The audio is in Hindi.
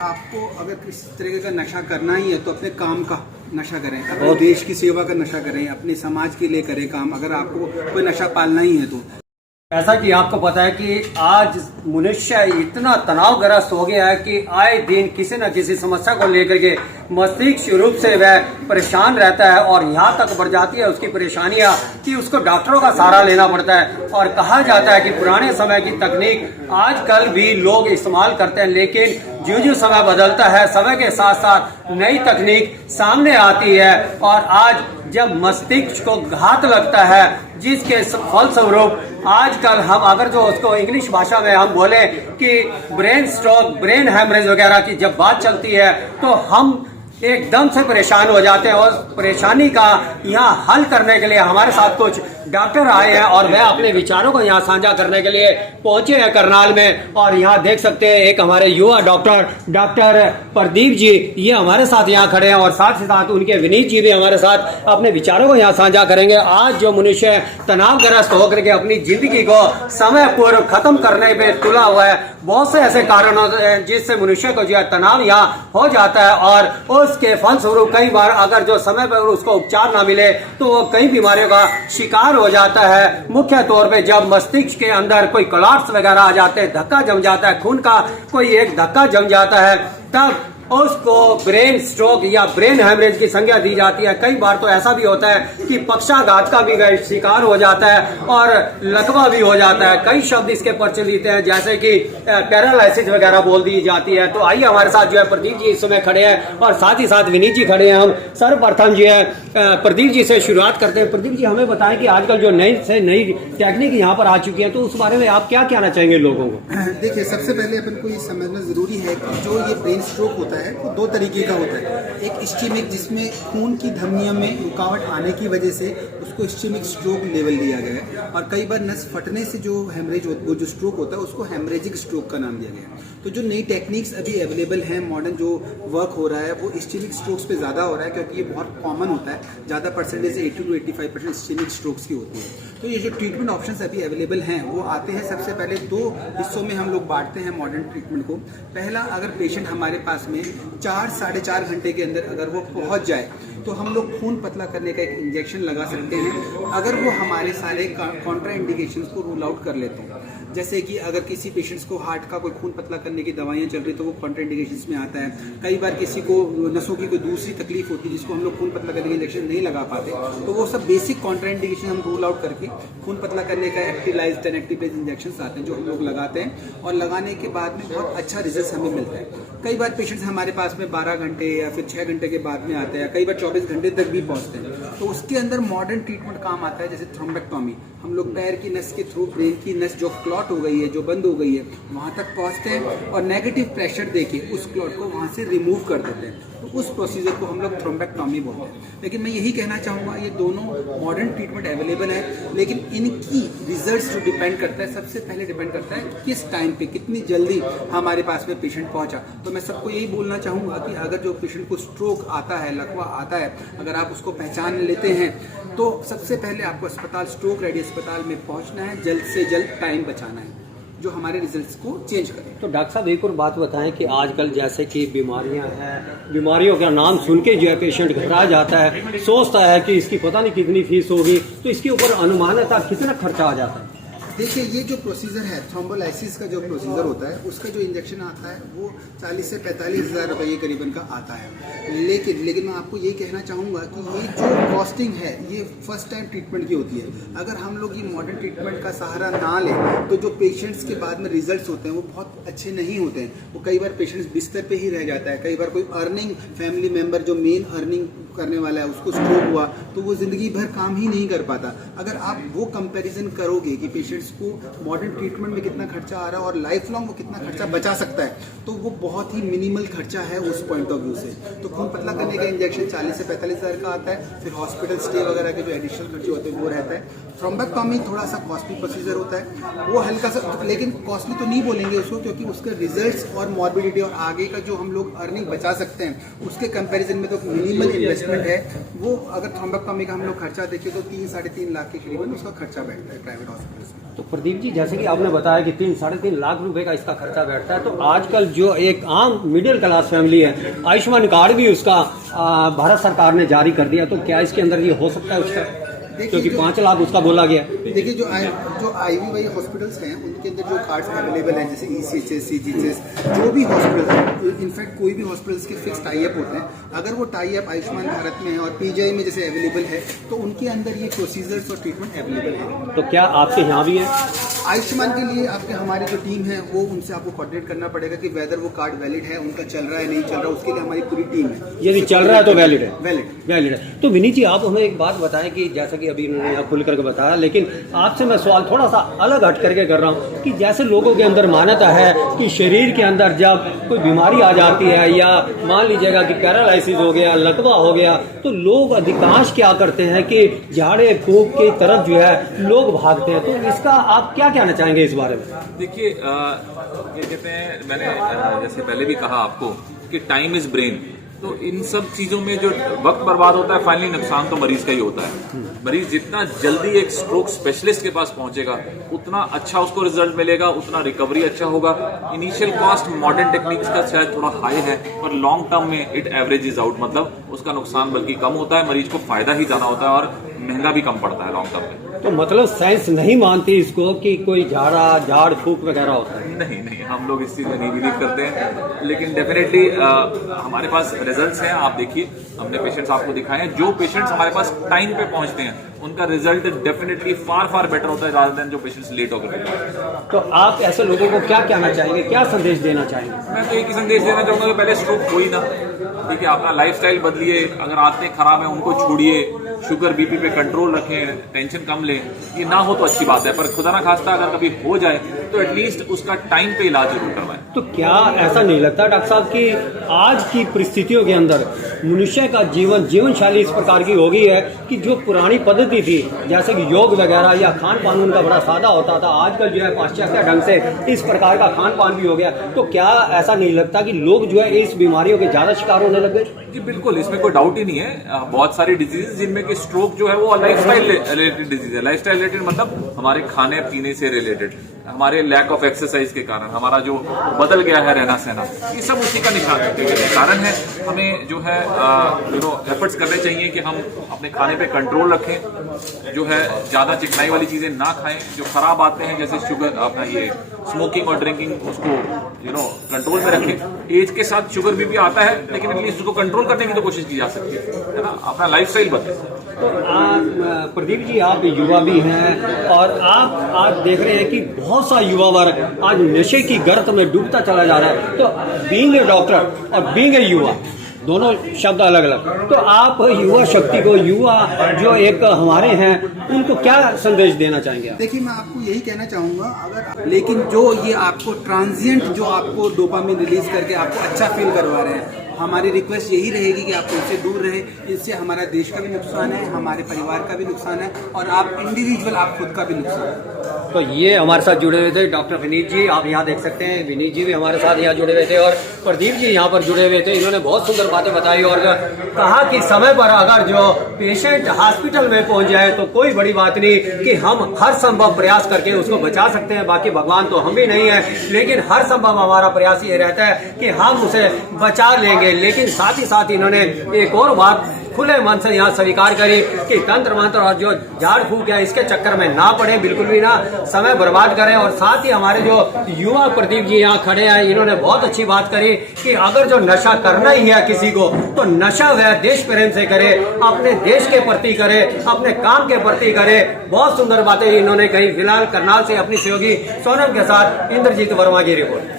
आपको अगर किसी तरीके का नशा करना ही है तो अपने काम का नशा करें, अपने देश की सेवा का नशा करें, अपने समाज के लिए करें काम। अगर आपको कोई नशा पालना ही है तो ऐसा कि आपको पता है कि आज मनुष्य इतना तनावग्रस्त हो गया है कि आए दिन किसी न किसी समस्या को लेकर के मस्तिष्क रूप से वह परेशान रहता है और यहाँ तक बढ़ जाती है उसकी परेशानियाँ कि उसको डॉक्टरों का सहारा लेना पड़ता है। और कहा जाता है कि पुराने समय की तकनीक आजकल भी लोग इस्तेमाल करते हैं, लेकिन जो समय बदलता है समय के साथ साथ नई तकनीक सामने आती है और आज जब मस्तिष्क को घात लगता है जिसके फलस्वरूप आजकल हम अगर जो उसको इंग्लिश भाषा में हम बोले कि ब्रेन स्ट्रोक, ब्रेन हैमरेज वगैरह की जब बात चलती है तो हम एकदम से परेशान हो जाते हैं। और परेशानी का यहाँ हल करने के लिए हमारे साथ कुछ डॉक्टर आए हैं और वह अपने विचारों को यहाँ साझा करने के लिए पहुंचे हैं करनाल में। और यहाँ देख सकते हैं एक हमारे युवा डॉक्टर प्रदीप जी ये हमारे साथ यहाँ खड़े हैं और साथ ही साथ उनके विनीत जी भी हमारे साथ अपने विचारों को यहाँ साझा करेंगे। आज जो मनुष्य तनावग्रस्त होकर के अपनी जिंदगी को समय पूर्व खत्म करने पे तुला हुआ है, बहुत से ऐसे कारण होते हैं जिससे मनुष्य को जो है तनाव यहाँ हो जाता है और उसके फलस्वरूप कई बार अगर जो समय पर उसको उपचार ना मिले तो वो कई बीमारियों का शिकार हो जाता है। मुख्य तौर पे जब मस्तिष्क के अंदर कोई कोलैप्स वगैरह आ जाते हैं, धक्का जम जाता है, खून का कोई एक धक्का जम जाता है, तब उसको ब्रेन स्ट्रोक या ब्रेन हैमरेज की संज्ञा दी जाती है। कई बार तो ऐसा भी होता है कि पक्षाघात का भी शिकार हो जाता है और लकवा भी हो जाता है। कई शब्द इसके प्रचलित हैं जैसे कि पैरालाइसिस वगैरह बोल दी जाती है। तो आइए हमारे साथ जो है प्रदीप जी इस समय खड़े हैं और साथ ही साथ विनीत जी खड़े हैं। हम सर्वप्रथम जो है प्रदीप जी से शुरुआत करते हैं। प्रदीप जी हमें बताएं कि आजकल जो नई से नई टेक्निक यहाँ पर आ चुकी है तो उस बारे में आप क्या कहना चाहेंगे लोगों को? देखिए, सबसे पहले अपन को ये समझना जरूरी है कि जो ये ब्रेन स्ट्रोक होता है वो दो तरीके का होता है। एक इस्कीमिक जिसमें खून की धमनियों में रुकावट आने की वजह से उसको इस्कीमिक स्ट्रोक लेवल दिया गया है और कई बार नस फटने से जो हेमरेज वो जो स्ट्रोक होता है उसको हेमरेजिक स्ट्रोक का नाम दिया गया है। तो जो नई टेक्निक्स अभी अवेलेबल हैं, मॉडर्न जो वर्क हो रहा है वो इस्कीमिक स्ट्रोक्स पे ज़्यादा हो रहा है क्योंकि ये बहुत कॉमन होता है। ज़्यादा परसेंटेज 80 to 85% इस्कीमिक स्ट्रोक्स की होती है। तो ये जो ट्रीटमेंट ऑप्शंस अभी अवेलेबल हैं वो आते हैं, सबसे पहले दो हिस्सों में हम लोग बांटते हैं मॉडर्न ट्रीटमेंट को। पहला, अगर पेशेंट हमारे पास में 4-4.5 घंटे के अंदर अगर वो पहुंच जाए तो हम लोग खून पतला करने का एक इंजेक्शन लगा सकते हैं अगर वो हमारे सारे कॉन्ट्रा इंडिकेशंस को रूल आउट कर लेते हैं। जैसे कि अगर किसी पेशेंट्स को हार्ट का कोई खून पतला करने की दवाइयाँ चल रही तो वो कॉन्ट्रा इंडिकेशंस में आता है। कई बार किसी को नसों की कोई दूसरी तकलीफ होती है जिसको हम लोग खून पतला करने के इंजेक्शन नहीं लगा पाते, तो वो सब बेसिक कॉन्ट्रा इंडिकेशन हम रूल आउट करके खून पतला करने का एक्टिलाइज्ड एंड एक्टिवेज इंजेक्शन आते हैं जो हम लोग लगाते हैं और लगाने के बाद में बहुत अच्छा रिजल्ट हमें मिलता है। कई बार पेशेंट्स हमारे पास में 12 घंटे या फिर 6 घंटे के बाद में आते हैं, कई बार 24 घंटे तक भी पहुंचते हैं। तो उसके अंदर मॉडर्न ट्रीटमेंट काम आता है, जैसे थ्रोम्बेक्टोमी। हम लोग पैर की नस के थ्रू ब्रेन की नस जो क्लॉट हो गई है, जो बंद हो गई है, वहां तक पहुंचते हैं और नेगेटिव प्रेशर देके उस क्लॉट को वहां से रिमूव कर देते हैं। तो उस प्रोसीजर को हम लोग थ्रोम्बेक्टोमी बोलते हैं। लेकिन मैं यही कहना चाहूँगा ये दोनों मॉडर्न ट्रीटमेंट अवेलेबल है, लेकिन इनकी रिजल्ट्स जो डिपेंड करता है, सबसे पहले डिपेंड करता है किस टाइम पे, कितनी जल्दी हमारे पास में पेशेंट पहुंचा। तो मैं सबको यही बोलना चाहूँगा कि अगर जो पेशेंट को स्ट्रोक आता है, लकवा आता है, अगर आप उसको पहचान लेते हैं तो सबसे पहले आपको अस्पताल, स्ट्रोक रेडी अस्पताल में पहुँचना है, जल्द से जल्द टाइम बचाना है जो हमारे रिजल्ट्स को चेंज करें। तो डॉक्टर साहब एक और बात बताएं कि आजकल जैसे कि बीमारियां हैं, बीमारियों का नाम सुन के जो है पेशेंट घबरा जाता है, सोचता है कि इसकी पता नहीं कितनी फीस होगी, तो इसके ऊपर अनुमानतः कितना खर्चा आ जाता है? देखिए, ये जो प्रोसीजर है थ्रोम्बोलाइसिस का जो प्रोसीजर होता है उसका जो इंजेक्शन आता है वो 40 से 45 हज़ार रुपये करीबन का आता है। लेकिन मैं आपको ये कहना चाहूँगा कि ये जो कॉस्टिंग है ये फर्स्ट टाइम ट्रीटमेंट की होती है। अगर हम लोग ये मॉडर्न ट्रीटमेंट का सहारा ना लें तो जो पेशेंट्स के बाद में रिजल्ट्स होते हैं वो बहुत अच्छे नहीं होते हैं। वो कई बार पेशेंट्स बिस्तर पे ही रह जाता है। कई बार कोई अर्निंग फैमिली मेम्बर जो मेन अर्निंग करने वाला है उसको स्ट्रोक हुआ तो वो ज़िंदगी भर काम ही नहीं कर पाता। अगर आप वो कंपैरिजन करोगे कि पेशेंट्स को मॉडर्न ट्रीटमेंट में कितना खर्चा आ रहा है और लाइफ लॉन्ग वो कितना खर्चा बचा सकता है, तो वो बहुत ही मिनिमल खर्चा है उस पॉइंट ऑफ व्यू से। तो खून पतला करने का इंजेक्शन 40 से 45 हज़ार का आता है। फिर हॉस्पिटल स्टे वगैरह के जो एडिशनल खर्चे होते हैं वो रहता है। थ्रोम्बेक्टोमी थोड़ा सा कॉस्टली प्रोसीजर होता है, वो हल्का सा, लेकिन कॉस्टली तो नहीं बोलेंगे उसको क्योंकि उसके रिजल्ट्स और मॉर्बिडिटी और आगे का जो हम लोग अर्निंग बचा सकते हैं उसके कंपैरिजन में तो मिनिमल इन्वेस्टमेंट इन्वेस्टमेंट है वो अगर थ्रोम्बोटॉमी का हम लोग खर्चा देखें तो 3-3.5 लाख के करीबन उसका खर्चा बैठता है प्राइवेट हॉस्पिटल्स में। तो प्रदीप जी, जैसे कि आपने बताया कि 3-3.5 लाख रुपए का इसका खर्चा बैठता है, तो आजकल जो एक आम मिडिल क्लास फैमिली है, आयुष्मान कार्ड भी उसका भारत सरकार ने जारी कर दिया, तो क्या इसके अंदर ये हो सकता है उसका, क्योंकि 5 लाख उसका बोला गया? देखिए जो IVY हॉस्पिटल्स हैं उनके अंदर जो कार्ड्स अवेलेबल हैं जैसे ECHS, CGHS, जो भी हॉस्पिटल हैं, इनफैक्ट कोई भी हॉस्पिटल्स के फिक्स टाई अप होते हैं, अगर वो टाई अप आयुष्मान भारत में है और PGI में जैसे अवेलेबल है तो उनके अंदर ये प्रोसीजर्स और ट्रीटमेंट अवेलेबल है। तो क्या आपके यहाँ भी है? आयुष्मान के लिए आपके हमारी जो टीम है वो उनसे आपको कोऑर्डिनेट करना पड़ेगा कि वेदर वो कार्ड वैलिड है, उनका चल रहा है नहीं चल रहा, उसके लिए हमारी पूरी टीम है। यदि चल रहा है तो वैलिड है? वैलिड है। तो विनीत जी, आप हमें एक बात बताएं कि जैसा कि अभी इन्होंने यहाँ खुल करके बताया, लेकिन आपसे मैं सवाल थोड़ा सा अलग हट करके कर रहा हूँ कि जैसे लोगों के अंदर मान्यता है कि शरीर के अंदर जब कोई बीमारी आ जाती है या मान लीजिएगा कि पैरालाइसिस हो गया, लकवा हो गया, तो लोग अधिकांश क्या करते हैं कि झाड़े फूंक की तरफ जो है लोग भागते हैं। तो इसका आप क्या कहना चाहेंगे इस बारे में? देखिए, ये कहते हैं, मैंने जैसे पहले भी कहा आपको कि टाइम इज ब्रेन, तो इन सब चीज़ों में जो वक्त बर्बाद होता है, फाइनली नुकसान तो मरीज का ही होता है। मरीज जितना जल्दी एक स्ट्रोक स्पेशलिस्ट के पास पहुंचेगा उतना अच्छा उसको रिजल्ट मिलेगा, उतना रिकवरी अच्छा होगा। इनिशियल कॉस्ट मॉडर्न टेक्निक्स का शायद थोड़ा हाई है, पर लॉन्ग टर्म में इट एवरेजेस आउट, मतलब उसका नुकसान बल्कि कम होता है, मरीज को फायदा ही ज्यादा होता है और महंगा भी कम पड़ता है लॉन्ग टर्म में। तो मतलब साइंस नहीं मानती इसको कि कोई झाड़ फूक वगैरह होता है? नहीं, हम लोग इस चीज़ में नहीं बिलीव करते हैं, लेकिन डेफिनेटली हमारे पास रिजल्ट्स हैं। आप देखिए, हमने पेशेंट्स आपको दिखाए हैं, जो पेशेंट्स हमारे पास टाइम पे पहुंचते हैं उनका रिजल्ट डेफिनेटली फार बेटर होता है रादर देन जो पेशेंट्स लेट होकर। तो आप ऐसे लोगों को क्या कहना चाहेंगे, क्या संदेश देना चाहेंगे? मैं तो एक ही संदेश देना चाहूंगा कि पहले स्ट्रोक हो ही ना, ठीक है, अपना लाइफस्टाइल बदलिए, अगर आदतें खराब हैं उनको छोड़िए, शुगर बीपी पे कंट्रोल रखें, टेंशन कम लें। ये ना हो तो अच्छी बात है, पर खुदा ना खास्ता अगर कभी हो जाए तो एटलीस्ट उसका टाइम पे इलाज जरूर करवाएं। तो क्या ऐसा नहीं लगता डॉक्टर साहब कि आज की परिस्थितियों के अंदर मनुष्य का जीवन शैली इस प्रकार की हो गई है कि जो पुरानी पद्धति थी जैसे कि योग वगैरह या खान पान उनका बड़ा सादा होता था, आजकल जो है पाश्चात्य ढंग से इस प्रकार का खान पान भी हो गया, तो क्या ऐसा नहीं लगता कि लोग जो है इस बीमारियों के ज्यादा शिकार होने लग गए? जी बिल्कुल, इसमें कोई डाउट ही नहीं है। बहुत सारी डिजीज जिनमें कि स्ट्रोक जो है वो लाइफस्टाइल रिलेटेड डिजीज है। लाइफस्टाइल रिलेटेड मतलब हमारे खाने पीने से रिलेटेड, हमारे लैक ऑफ एक्सरसाइज के कारण, हमारा जो बदल गया है रहना सहना, ये सब उसी का निशान कारण है। हमें जो है एफर्ट्स करने चाहिए कि हम अपने खाने पे कंट्रोल रखें, जो है ज्यादा चिकनाई वाली चीजें ना खाएं, जो खराब आते हैं जैसे शुगर, अपना ये स्मोकिंग और ड्रिंकिंग, उसको कंट्रोल में रखें। एज के साथ शुगर भी आता है, लेकिन एटलीस्ट उसको कंट्रोल करने की तो कोशिश की जा सकती है ना, अपना लाइफस्टाइल बदले। तो प्रदीप जी, आप युवा भी हैं और आप आज देख रहे हैं कि बहुत सा युवा वर्ग आज नशे की गर्त में डूबता चला जा रहा है। तो बीइंग ए डॉक्टर और बीइंग ए युवा, दोनों शब्द अलग अलग, तो आप युवा शक्ति को, युवा जो एक हमारे हैं, उनको क्या संदेश देना चाहेंगे? देखिए, मैं आपको यही कहना चाहूँगा, लेकिन जो ये आपको ट्रांजिएंट जो आपको डोपामिन रिलीज करके आपको अच्छा फील करवा रहे हैं, हमारी रिक्वेस्ट यही रहेगी कि आप इनसे दूर रहें। इससे हमारा देश का भी नुकसान है, हमारे परिवार का भी नुकसान है और आप इंडिविजुअल, आप खुद का भी नुकसान है। तो ये हमारे साथ जुड़े हुए थे डॉक्टर विनीत जी, आप यहाँ देख सकते हैं, विनीत जी भी हमारे साथ यहाँ जुड़े हुए थे और प्रदीप जी यहाँ पर जुड़े हुए थे। इन्होंने बहुत सुंदर बातें बताई और कहा कि समय पर अगर जो पेशेंट हॉस्पिटल में पहुंच जाए तो कोई बड़ी बात नहीं, कि हम हर संभव प्रयास करके उसको बचा सकते हैं। बाकी भगवान तो हम भी नहीं है, लेकिन हर संभव हमारा प्रयास ये रहता है कि हम उसे बचा लेंगे। लेकिन साथ ही साथ इन्होंने एक और बात खुले मन से यहाँ स्वीकार करी कि तंत्र मंत्र और जो झाड़ फूक है इसके चक्कर में ना पड़े, बिल्कुल भी ना समय बर्बाद करें। और साथ ही हमारे जो युवा प्रदीप जी यहाँ खड़े हैं, इन्होंने बहुत अच्छी बात करी कि अगर जो नशा करना ही है किसी को, तो नशा वह देश प्रेम से करे, अपने देश के प्रति करे, अपने काम के प्रति करे। बहुत सुंदर बातें इन्होंने कही। फिलहाल करनाल से अपनी सहयोगी सोनम के साथ इंद्रजीत वर्मा की रिपोर्ट।